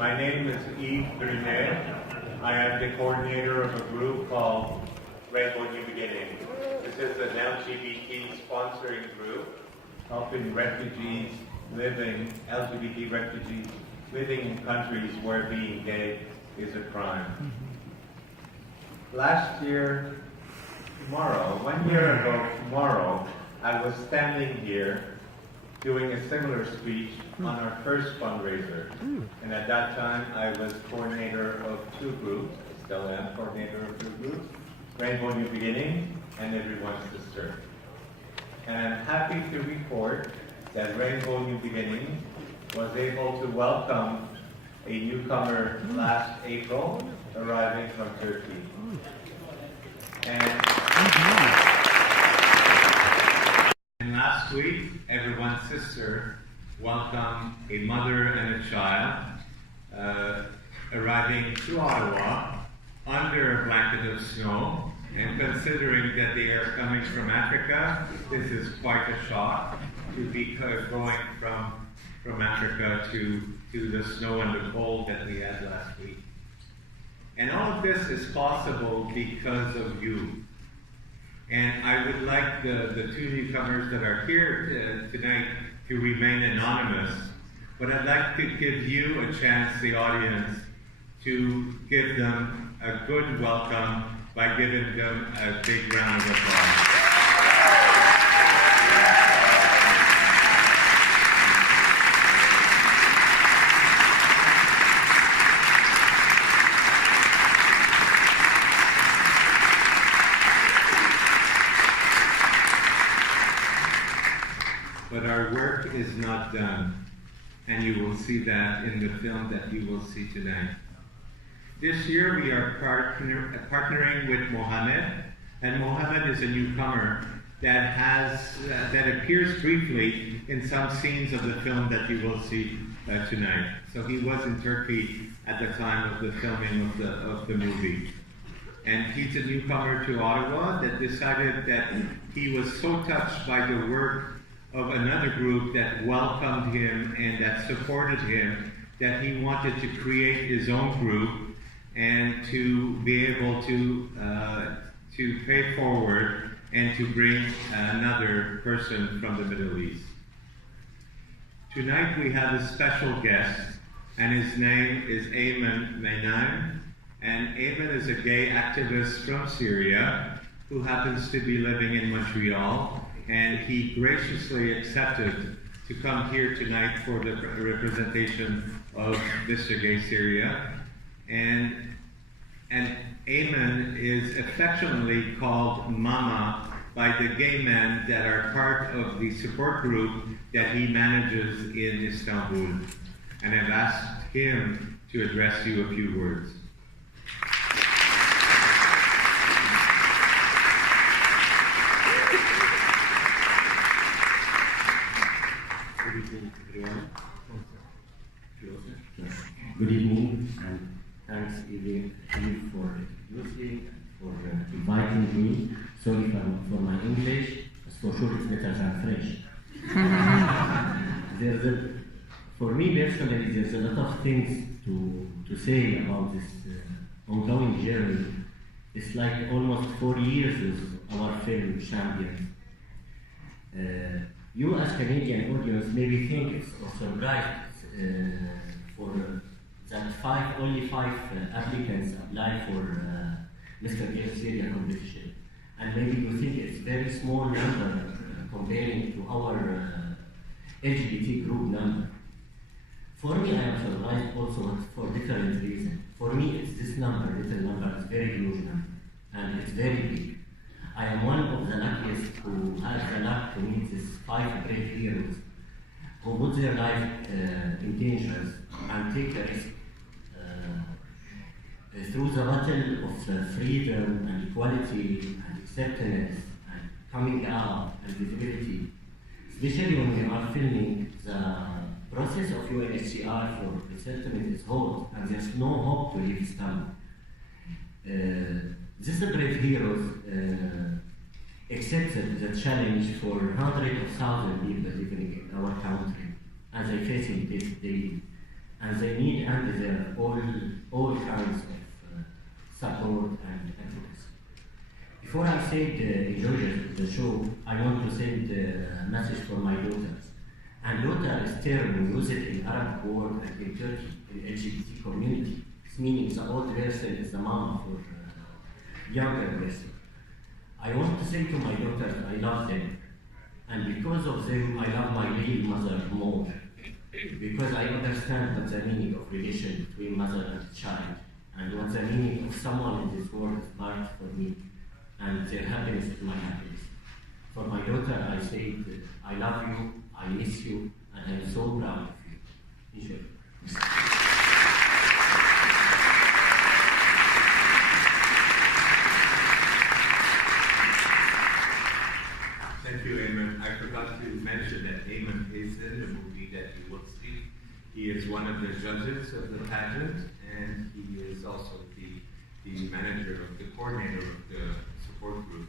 My name is Yves Brunet. I am the coordinator of a group called Rainbow New Beginning. This is an LGBT sponsoring group helping LGBT refugees living in countries where being gay is a crime. Last year, tomorrow, 1 year ago tomorrow, I was standing here doing a similar speech on our first fundraiser. And at that time, I was coordinator of two groups. I still am coordinator of two groups, Rainbow New Beginning and Everyone's Sister. And I'm happy to report that Rainbow New Beginning was able to welcome a newcomer last April, arriving from Turkey. And last week, Everyone's Sister welcomed a mother and a child arriving to Ottawa under a blanket of snow. And considering that they are coming from Africa, this is quite a shock to be going from Africa to the snow and the cold that we had last week. And all of this is possible because of you. And I would like the two newcomers that are here tonight to remain anonymous, but I'd like to give you a chance, the audience, to give them a good welcome by giving them a big round of applause. But our work is not done, and you will see that in the film that you will see tonight. This year we are partnering with Mohammed, and Mohammed is a newcomer that appears briefly in some scenes of the film that you will see tonight. So he was in Turkey at the time of the filming of the movie. And he's a newcomer to Ottawa that decided that he was so touched by the work of another group that welcomed him and that supported him, that he wanted to create his own group and to be able to pay forward and to bring another person from the Middle East. Tonight we have a special guest, and his name is Ayman Menem. And Ayman is a gay activist from Syria who happens to be living in Montreal. And he graciously accepted to come here tonight for the representation of Mr. Gay Syria. And Ayman is affectionately called Mama by the gay men that are part of the support group that he manages in Istanbul. And I've asked him to address you a few words. Good evening, and thanks Yves for introducing, for inviting me. Sorry for my English, for sure it's better than French. For me personally, there's a lot of things to say about this ongoing journey. It's like almost 4 years with our film Champions. You as Canadian audience maybe think it's surprised for that only five applicants apply for Mr. Gay Syria competition. And maybe you think it's very small number comparing to our LGBT group number. For me, I am surprised also for different reasons. For me, it's this number, little number, it's very huge number, and it's very big. I am one of the luckiest who has the luck to meet these 5 great heroes who put their life in danger and take a risk through the battle of freedom and equality and acceptance and coming out and visibility. Especially when we are filming, the process of UNHCR for resettlement is hot and there's no hope to leave Istanbul. These brave heroes accepted the challenge for hundreds of thousands of people living in our country, as they facing this daily. and they need and deserve all kinds of support and advocacy. Before I say the show, I want to send a message for my daughters. And daughter is term we use it in Arab world and in Turkey, in LGBT community. It's meaning the old person is the mom for younger person. I want to say to my daughters, I love them. And because of them, I love my real mother more. Because I understand what the meaning of relation between mother and child, and what the meaning of someone in this world is part for me, and their happiness is my happiness. For my daughter, I say, I love you, I miss you, and I'm so proud of you. Enjoy. Thank you, Ayman. I forgot to mention that Ayman is in the movie that you will see. He is one of the judges of the pageant, and he is also the manager of the coordinator of the support group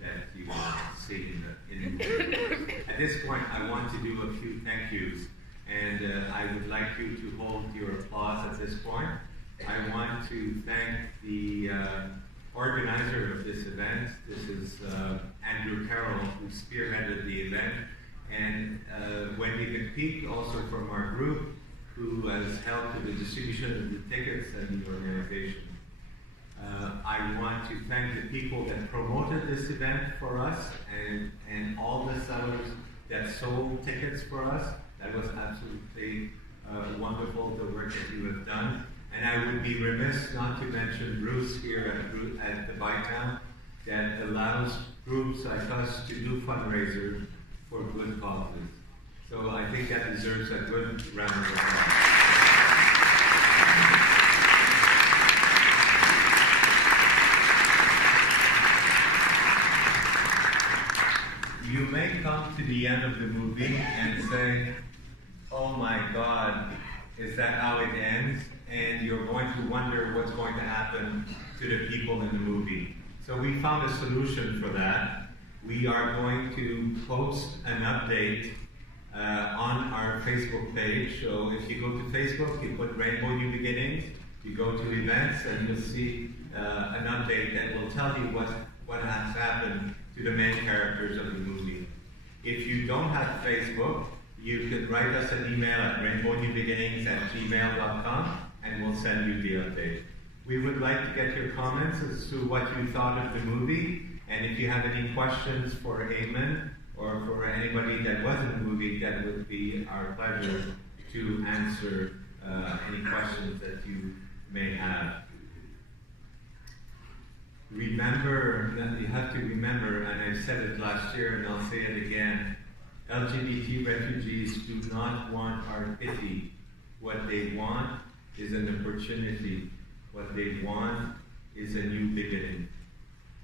that you will see in the movie. At this point, I want to do a few thank yous, and I would like you to hold your applause at this point. I want to thank the organizer of this event. This is Andrew Carroll, who spearheaded the event, and Wendy McPeak, also from our group, who has helped with the distribution of the tickets and the organization. I want to thank the people that promoted this event for us and all the sellers that sold tickets for us. That was absolutely wonderful, the work that you have done. And I would be remiss not to mention Bruce here at the Bytowne that allows groups like us to do fundraisers for good causes. So I think that deserves a good round of applause. You may come to the end of the movie and say, oh my God, is that how it ends? And you're going to wonder what's going to happen to the people in the movie. So we found a solution for that. We are going to post an update on our Facebook page. So if you go to Facebook, you put Rainbow New Beginnings, you go to events, and you'll see an update that will tell you what has happened to the main characters of the movie. If you don't have Facebook, you could write us an email at rainbownewbeginnings@gmail.com and we'll send you the update. We would like to get your comments as to what you thought of the movie, and if you have any questions for Ayman or for anybody that was in the movie, that would be our pleasure to answer any questions that you may have. Remember, you have to remember, and I said it last year and I'll say it again, LGBT refugees do not want our pity. What they want is an opportunity. What they want is a new beginning.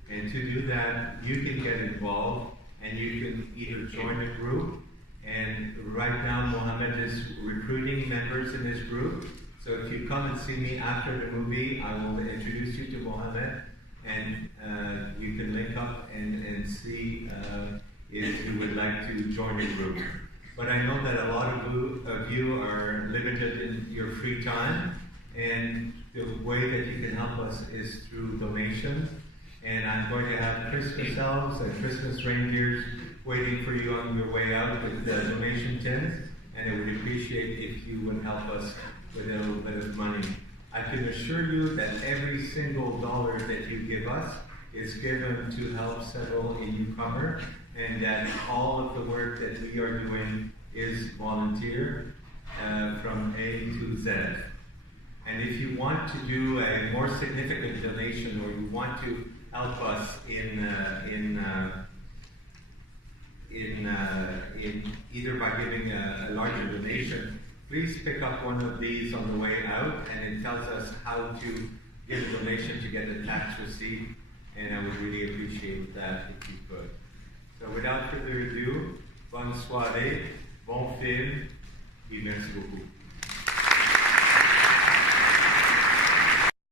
And to do that, you can get involved and you can either join a group, and right now Mohammed is recruiting members in his group. So if you come and see me after the movie, I will introduce you to Mohammed, and you can link up and see if you would like to join the group. But I know that a lot of you are limited in your free time, and the way that you can help us is through donations. And I'm going to have Christmas elves and Christmas reindeers waiting for you on your way out with the donation tins, and I would appreciate if you would help us with a little bit of money. I can assure you that every single dollar that you give us is given to help settle a newcomer, and that all of the work that we are doing is volunteer from A to Z. And if you want to do a more significant donation, or you want to help us in either by giving a larger donation, please pick up one of these on the way out, and it tells us how to give a donation to get a tax receipt, and I would really appreciate that if you could. So without further ado, bonne soirée, bon film, et merci beaucoup.